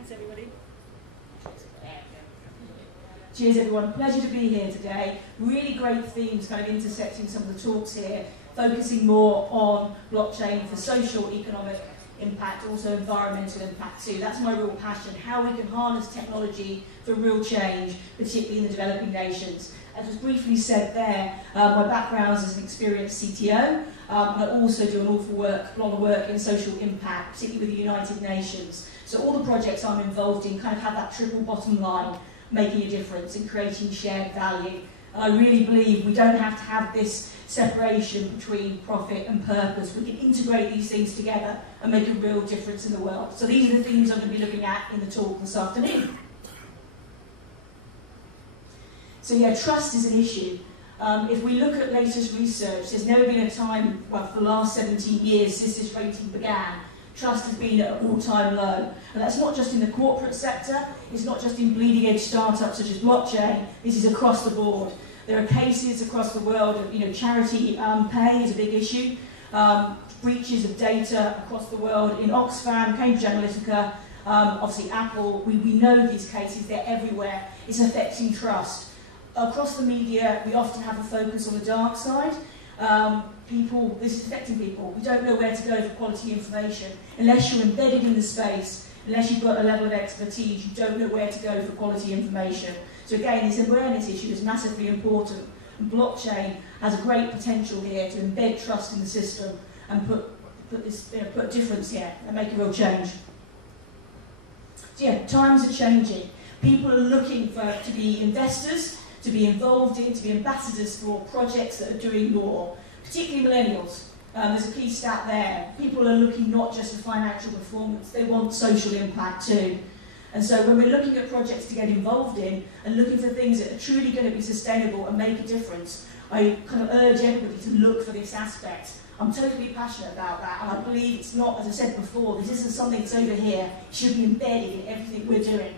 Thanks, everybody. Cheers, everyone. Pleasure to be here today. Really great themes kind of intersecting some of the talks here, focusing more on blockchain for social, economic impact, also environmental impact too. That's my real passion, how we can harness technology for real change, particularly in the developing nations. As was briefly said there, my background is as an experienced CTO. I also do an awful lot of work in social impact, particularly with the United Nations. So all the projects I'm involved in kind of have that triple bottom line, making a difference and creating shared value. And I really believe we don't have to have this separation between profit and purpose. We can integrate these things together and make a real difference in the world. So these are the things I'm going to be looking at in the talk this afternoon. So yeah, trust is an issue. If we look at latest research, there's never been a time, well, for the last 17 years since this rating began, trust has been at an all-time low. And that's not just in the corporate sector, it's not just in bleeding-edge startups such as blockchain, this is across the board. There are cases across the world of charity pay is a big issue, breaches of data across the world in Oxfam, Cambridge Analytica, obviously Apple, we know these cases, they're everywhere, it's affecting trust. Across the media, we often have a focus on the dark side. This is affecting people. We don't know where to go for quality information. Unless you're embedded in the space, unless you've got a level of expertise, you don't know where to go for quality information. So again, this awareness issue is massively important. And blockchain has a great potential here to embed trust in the system and put a difference here and make a real change. So yeah, times are changing. People are looking to be investors, to be involved in, to be ambassadors for projects that are doing more, particularly millennials. There's a key stat there. People are looking not just for financial performance, they want social impact too. And so when we're looking at projects to get involved in and looking for things that are truly going to be sustainable and make a difference, I kind of urge everybody to look for this aspect. I'm totally passionate about that, and I believe it's not, as I said before, this isn't something that's over here. It should be embedded in everything we're doing.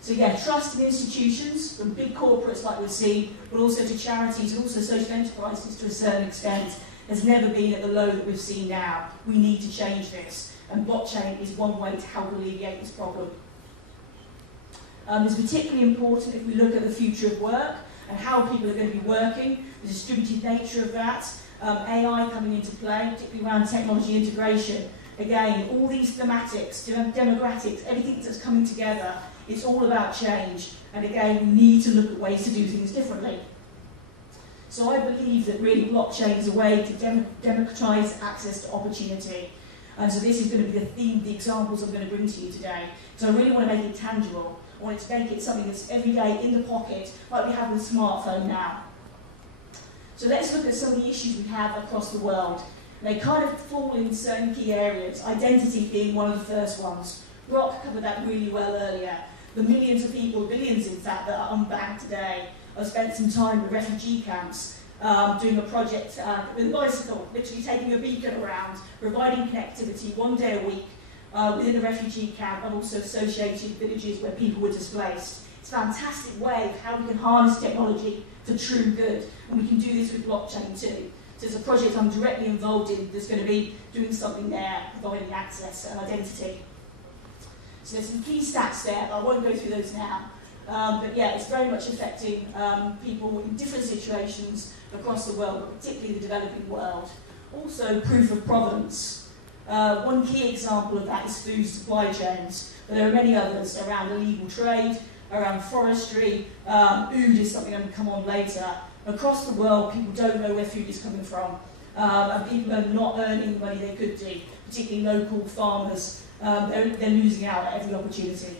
So yeah, trust in institutions, from big corporates like we've seen, but also to charities and also social enterprises to a certain extent, has never been at the low that we've seen now. We need to change this, and blockchain is one way to help alleviate this problem. It's particularly important if we look at the future of work and how people are going to be working, the distributed nature of that, AI coming into play, particularly around technology integration. Again, all these thematics, demographics, everything that's coming together, it's all about change, and again, we need to look at ways to do things differently. So I believe that really blockchain is a way to democratise access to opportunity. And so this is going to be the theme, the examples I'm going to bring to you today. So I really want to make it tangible. I want to make it something that's every day in the pocket, like we have with a smartphone now. So let's look at some of the issues we have across the world. They kind of fall in certain key areas, identity being one of the first ones. Brock covered that really well earlier. The millions of people, billions in fact, that are unbanked today. I've spent some time with refugee camps, doing a project with a bicycle, literally taking a beacon around, providing connectivity 1 day a week within the refugee camp and also associated villages where people were displaced. It's a fantastic way of how we can harness technology for true good, and we can do this with blockchain too. So it's a project I'm directly involved in that's going to be doing something there, providing access and identity. So there's some key stats there, but I won't go through those now. But yeah, it's very much affecting people in different situations across the world, but particularly the developing world. Also, proof of provenance. One key example of that is food supply chains, but there are many others around illegal trade, around forestry. Oud is something I'm going to come on later. Across the world, people don't know where food is coming from, and people are not earning the money they could do, particularly local farmers. They're losing out at every opportunity.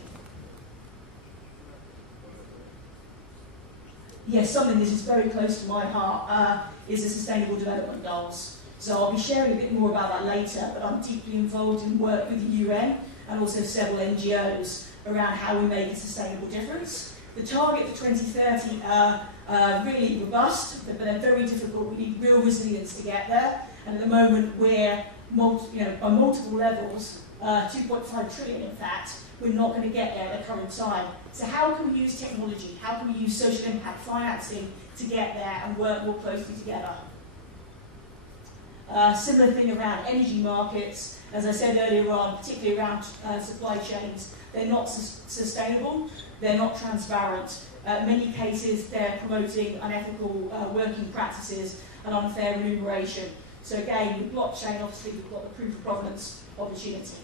Yes, something that is very close to my heart is the Sustainable Development Goals. So I'll be sharing a bit more about that later, but I'm deeply involved in work with the UN and also several NGOs around how we make a sustainable difference. The target for 2030 are really robust, but they're very difficult. We need real resilience to get there, and at the moment we're on multiple levels, 2.5 trillion in fact, we're not going to get there at the current time. So how can we use technology, how can we use social impact financing to get there and work more closely together? Similar thing around energy markets. As I said earlier on, particularly around supply chains, they're not sustainable, they're not transparent. In many cases, they're promoting unethical working practices and unfair remuneration. So again, with blockchain, obviously, we've got the proof of provenance opportunity.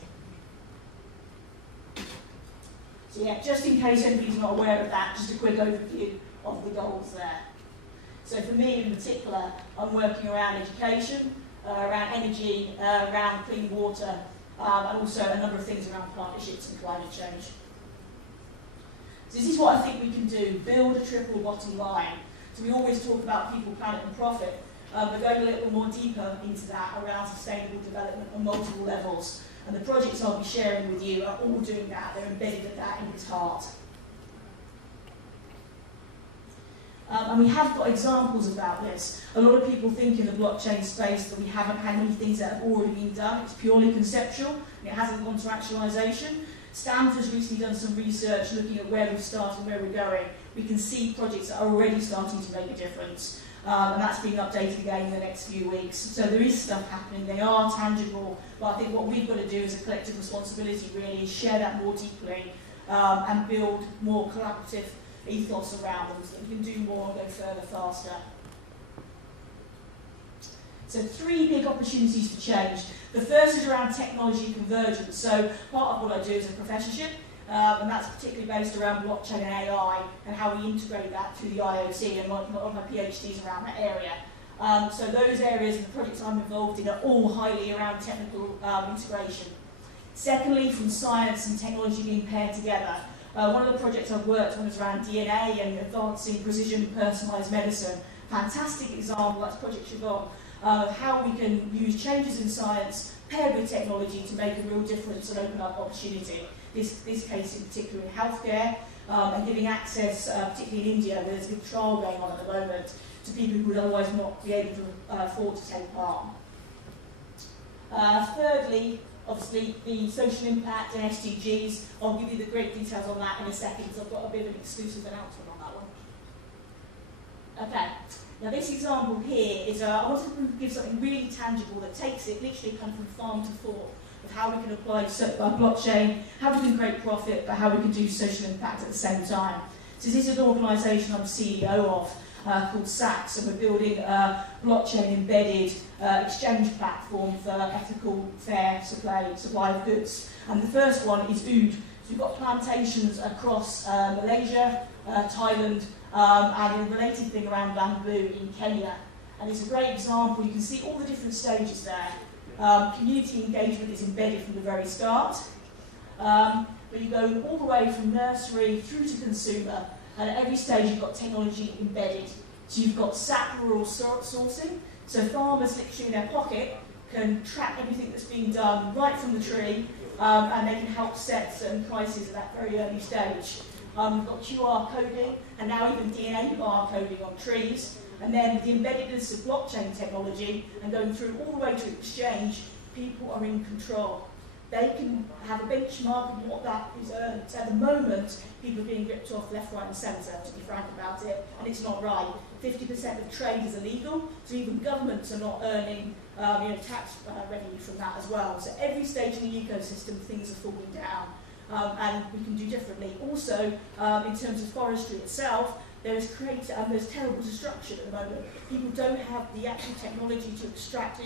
So yeah, just in case anybody's not aware of that, just a quick overview of the goals there. So for me in particular, I'm working around education, around energy, around clean water, and also a number of things around partnerships and climate change. So this is what I think we can do, build a triple bottom line. So we always talk about people, planet and profit. We're going a little more deeper into that around sustainable development on multiple levels. And the projects I'll be sharing with you are all doing that. They're embedded at that in its heart. And we have got examples about this. A lot of people think in the blockchain space that we haven't had many things that have already been done. It's purely conceptual, and it hasn't gone to actualisation. Stanford's recently done some research looking at where we've started and where we're going. We can see projects that are already starting to make a difference. And that's being updated again in the next few weeks. So there is stuff happening, they are tangible, but I think what we've got to do as a collective responsibility really is share that more deeply and build more collaborative ethos around them so that we can do more and go further faster. So 3 big opportunities to change. The first is around technology convergence. So part of what I do is a professorship, and that's particularly based around blockchain and AI and how we integrate that through the IoT, and a lot of my PhDs around that area. So those areas and the projects I'm involved in are all highly around technical integration. Secondly, from science and technology being paired together. One of the projects I've worked on is around DNA and advancing precision personalised medicine. Fantastic example, that's Project Siobhan, of how we can use changes in science paired with technology to make a real difference and open up opportunity. This case in particular in healthcare, and giving access, particularly in India, where there's a big trial going on at the moment, to people who would otherwise not be able to afford to take part. Thirdly, obviously, the social impact and SDGs. I'll give you the great details on that in a second, because I've got a bit of an exclusive announcement on that one. Okay, now this example here is, I wanted to give something really tangible that takes it literally kind of from farm to fork, of how we can apply blockchain, how we can create profit, but how we can do social impact at the same time. So this is an organisation I'm CEO of, called SACS, and we're building a blockchain-embedded exchange platform for ethical, fair supply of goods. And the first one is oud. So we've got plantations across Malaysia, Thailand, and a related thing around bamboo in Kenya. And it's a great example. You can see all the different stages there. Community engagement is embedded from the very start. But you go all the way from nursery through to consumer. And at every stage you've got technology embedded. So you've got SAP rural sourcing, so farmers literally in their pocket can track everything that's being done right from the tree, and they can help set certain prices at that very early stage. We've got QR coding, and now even DNA barcoding on trees, and then with the embeddedness of blockchain technology and going through all the way to exchange, people are in control. They can have a benchmark of what that is earned. At the moment, people are being ripped off left, right and centre, to be frank about it, and it's not right. 50% of trade is illegal, so even governments are not earning tax revenue from that as well. So every stage in the ecosystem, things are falling down, and we can do differently. Also, in terms of forestry itself, there's terrible destruction at the moment. People don't have the actual technology to extract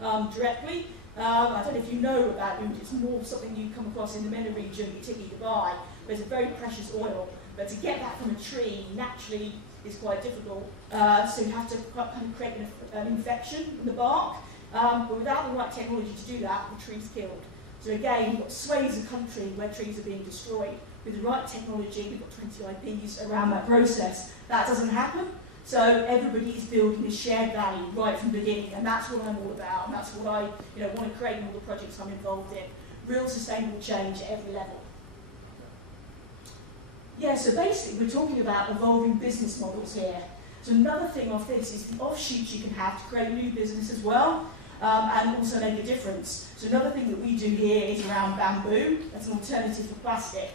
oud directly. I don't know if you know about oud, it's more something you come across in the MENA region, particularly Dubai, but it's a very precious oil. But to get that from a tree naturally is quite difficult. So you have to kind of create an infection in the bark, but without the right technology to do that, the tree's killed. So again, you've got swathes of country where trees are being destroyed. With the right technology, we've got 20 IPs around that process. That doesn't happen. So everybody is building this shared value right from the beginning, and that's what I'm all about, and that's what I want to create in all the projects I'm involved in. Real sustainable change at every level. Yeah, so basically we're talking about evolving business models here. So another thing of this is the offshoots you can have to create new business as well, and also make a difference. So another thing that we do here is around bamboo. That's an alternative for plastic.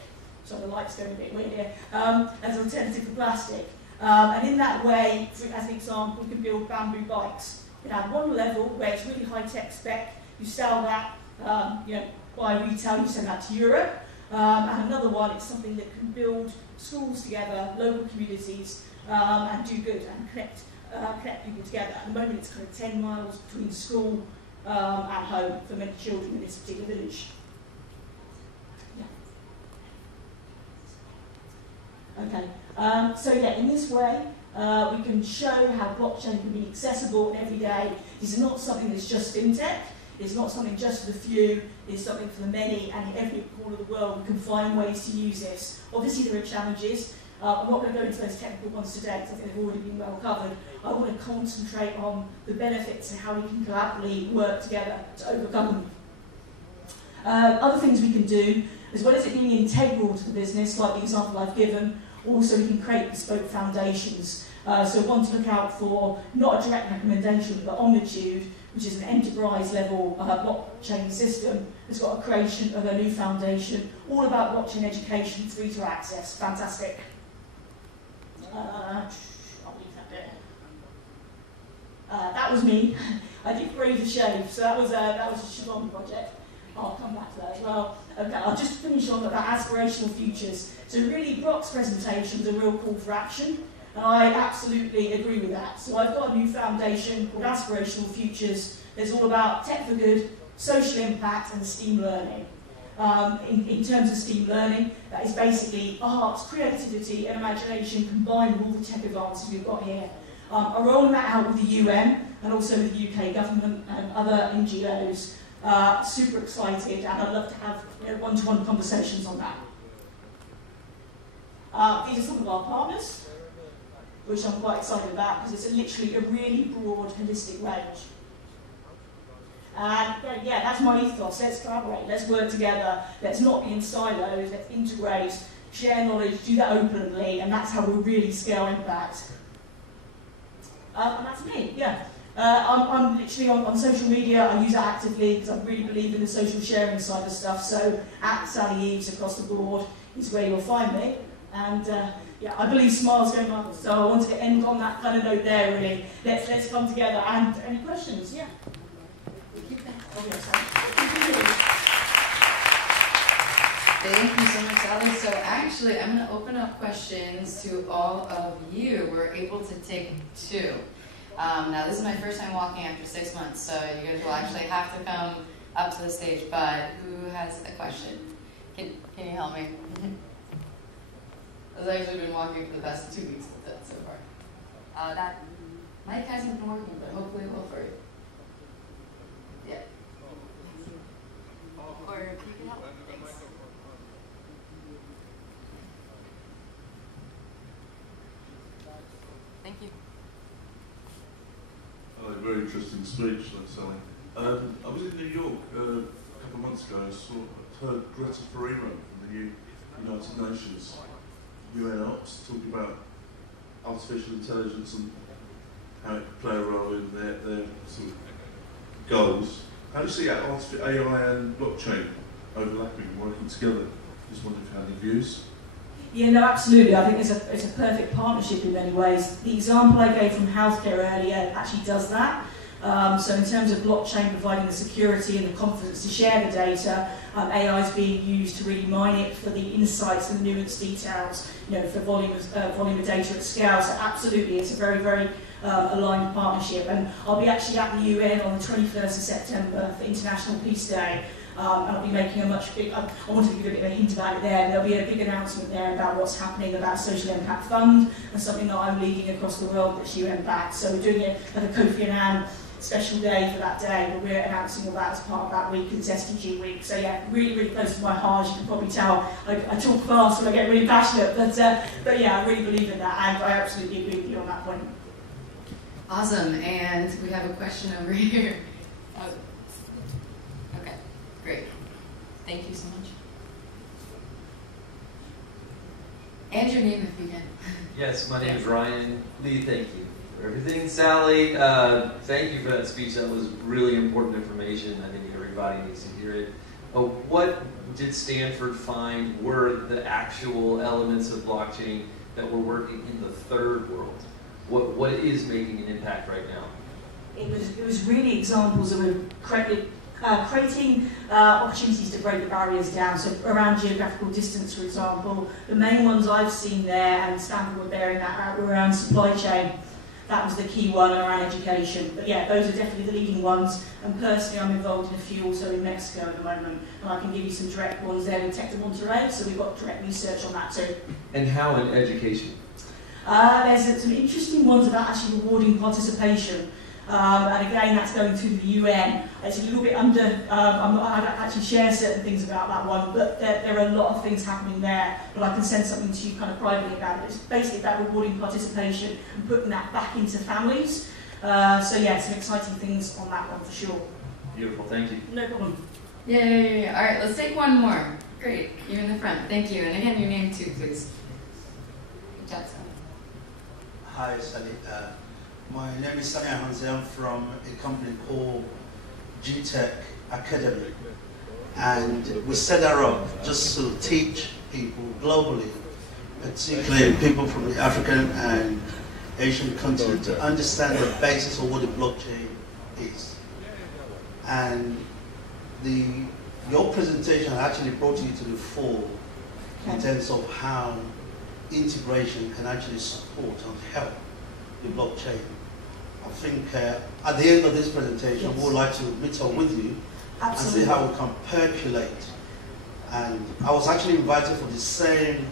So the light's going a bit weird here. As an alternative for plastic. And in that way, as an example, we can build bamboo bikes. You can have one level where it's really high-tech spec, you sell that, by retail, you send that to Europe. And another one, it's something that can build schools together, local communities, and do good and connect people together. At the moment, it's kind of 10 miles between school and home for many children in this particular village. Okay, so yeah, in this way, we can show how blockchain can be accessible and every day. It's not something that's just fintech, it's not something just for the few, it's something for the many, and in every corner of the world we can find ways to use this. Obviously there are challenges. I'm not going to go into those technical ones today because I think they've already been well covered. I want to concentrate on the benefits and how we can collaboratively work together to overcome them. Other things we can do, as well as it being integral to the business, like the example I've given, also we can create bespoke foundations. So one to look out for, not a direct recommendation, but Omnitude, which is an enterprise level blockchain system, has got a creation of a new foundation, all about blockchain education, free to access. Fantastic. I'll leave that bit. That was me. I did Brave the Shave, so that was a Siobhan project. I'll come back to that as well. Okay, I'll just finish on about aspirational futures. So really, Brock's presentation was a real call for action, and I absolutely agree with that. So I've got a new foundation called Aspirational Futures. It's all about tech for good, social impact, and STEAM learning. In terms of STEAM learning, that is basically arts, creativity, and imagination combined with all the tech advances we've got here. I'm rolling that out with the UN and also with the UK government and other NGOs. Super excited, and I'd love to have one-to-one conversations on that. These are some of our partners, which I'm quite excited about because it's literally a really broad, holistic range. And yeah, that's my ethos. Let's collaborate, let's work together, let's not be in silos, let's integrate, share knowledge, do that openly, and that's how we'll really scale impact. And that's me, yeah. I'm literally on social media. I use it actively because I really believe in the social sharing side of stuff. So at Sally Eaves across the board is where you'll find me. And yeah, I believe smiles going on. So I wanted to end on that kind of note there. Really, let's come together. And any questions? Yeah. Thank you so much, Sally. So actually, I'm going to open up questions to all of you. We're able to take 2. Now, this is my first time walking after 6 months, so you guys will actually have to come up to the stage. But who has a question? Can you help me? I've actually been walking for the past 2 weeks so far. That mic hasn't been working, but hopefully it will for you. Yeah. Or if you can help. Thanks. Thank you. Very interesting speech, Sally. I was in New York a couple of months ago. I heard Greta Farimo from the United Nations, UN Ops, talking about artificial intelligence and how it could play a role in their sort of goals. How do you see AI and blockchain overlapping, working together? Just wondered if you had any views. Yeah, no, absolutely. I think it's a perfect partnership in many ways. The example I gave from healthcare earlier actually does that. So in terms of blockchain providing the security and the confidence to share the data, AI is being used to really mine it for the insights and the nuanced details, for volume of data at scale. So absolutely, it's a very, very aligned partnership. And I'll be actually at the UN on the 21st of September for International Peace Day. And I'll be making a much big, I wanted to give a bit of a hint about it there. There'll be a big announcement there about what's happening about Social Impact Fund and something that I'm leading across the world that's UN-backed. So we're doing it like a Kofi Annan special day for that day, but we're announcing all that as part of that week, because it's SDG week. So yeah, really, really close to my heart. As you can probably tell, I talk fast when I get really passionate, but yeah, I really believe in that, and I absolutely agree with you on that point. Awesome, and we have a question over here. Oh. Okay, great. Thank you so much. And your name if you can. Yes, my name is Ryan Lee. Thank you for everything, Sally. Thank you for that speech. That was really important information. I think everybody needs to hear it. What did Stanford find were the actual elements of blockchain that were working in the third world? What is making an impact right now? it was really examples of creating opportunities to break the barriers down. So around geographical distance, for example, the main ones I've seen there, and Stanford were bearing that out, were around supply chain. That was the key one, around education. But yeah, those are definitely the leading ones. And personally, I'm involved in a few also in Mexico at the moment. And I can give you some direct ones there with Tech de Monterrey, so we've got direct research on that too. And how in education? There's some interesting ones about actually rewarding participation. And again, that's going through the UN. It's a little bit under, I don't actually share certain things about that one, but there are a lot of things happening there, but I can send something to you kind of privately about it. It's basically about rewarding participation and putting that back into families. So yeah, some exciting things on that one for sure. Beautiful, thank you. No problem. Yay! All right, let's take one more. Great, you're in the front. Thank you. And again, your name too, please. Good job, Sally. Hi, Sally. My name is Sami Hanze. I'm from a company called GTech Academy, and we set that up just to teach people globally, particularly people from the African and Asian continent, to understand the basis of what the blockchain is. And your presentation actually brought you to the fore in terms of how integration can actually support and help the blockchain. I think at the end of this presentation, we would like to meet up with you and see how we can percolate. And I was actually invited for the same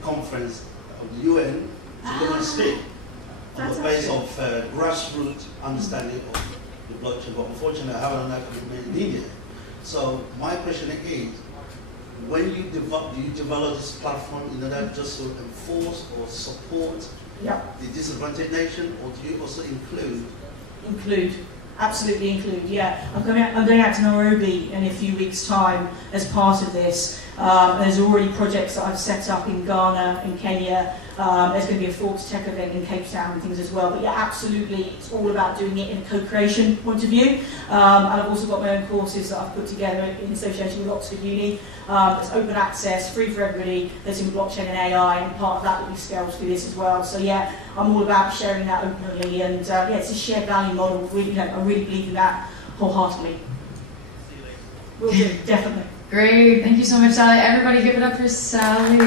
conference of the UN to go and speak on the basis of grassroots understanding of the blockchain. But unfortunately, I haven't been in India. So my question is, when you develop this platform in order just to enforce or support the disadvantaged nation, or do you also include? Absolutely include, yeah. I'm going out to Nairobi in a few weeks' time as part of this. There's already projects that I've set up in Ghana, in Kenya. There's going to be a Forbes tech event in Cape Town and things as well. But yeah, absolutely, it's all about doing it in a co-creation point of view. And I've also got my own courses that I've put together in association with Oxford Uni. It's open access, free for everybody. There's in blockchain and AI, and part of that will be scaled through this as well. So yeah, I'm all about sharing that openly, and yeah, it's a shared value model. Really, I really believe in that wholeheartedly. Will do, definitely. Great, thank you so much, Sally. Everybody give it up for Sally.